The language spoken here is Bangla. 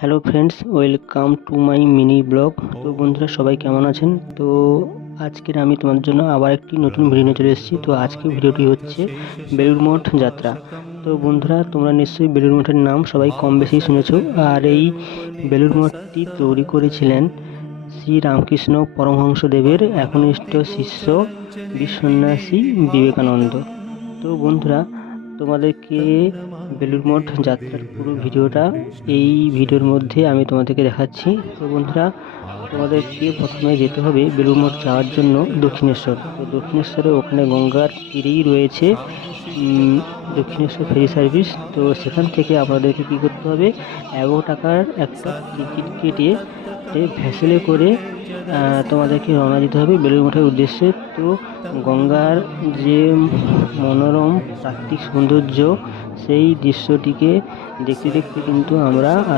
Hello friends, welcome to my mini blog. তো বন্ধুরা, সবাই কেমন আছেন? তো আজকের আমি তোমাদের জন্য আবার একটি নতুন ভিডিও নিয়ে চলে এসেছি। তো আজকে ভিডিওটি হচ্ছে বেলুড় মঠ যাত্রা। তো বন্ধুরা, তোমরা নিশ্চয়ই বেলুড় মঠের নাম সবাই কম বেশি শুনেছো। আর এই বেলুড় মঠটি তৈরি করেছিলেন শ্রী রামকৃষ্ণ পরমহংসদেবের একনিষ্ঠ শিষ্য বিশ্বন্যাসী বিবেকানন্দ। তো বন্ধুরা তোমাদেরকে বেলুড় মঠ যাত্রার পুরো ভিডিওটা, এই ভিডিওর মধ্যে আমি তোমাদেরকে দেখাচ্ছি। তো বন্ধুরা তোমাদেরকে প্রথমে যেতে হবে বেলুড় মঠ যাওয়ার জন্য দক্ষিণেশ্বর? তো দক্ষিণেশ্বরে ওখানে গঙ্গার তীরেই রয়েছে দক্ষিণেশ্বর ফেরি সার্ভিস। তো সেখান থেকে আপনাদেরকে কী করতে হবে, এগারো টাকার একটা টিকিট কেটে, ভ্যাসেলে করে তোমাদেরকে রওনা দিতে হবে? বেলুড় মঠের উদ্দেশ্যে তো গঙ্গার যে মনোরম প্রাকৃতিক সৌন্দর্য, সেই দৃশ্যটিকে দেখতে দেখতে কিন্তু আমরা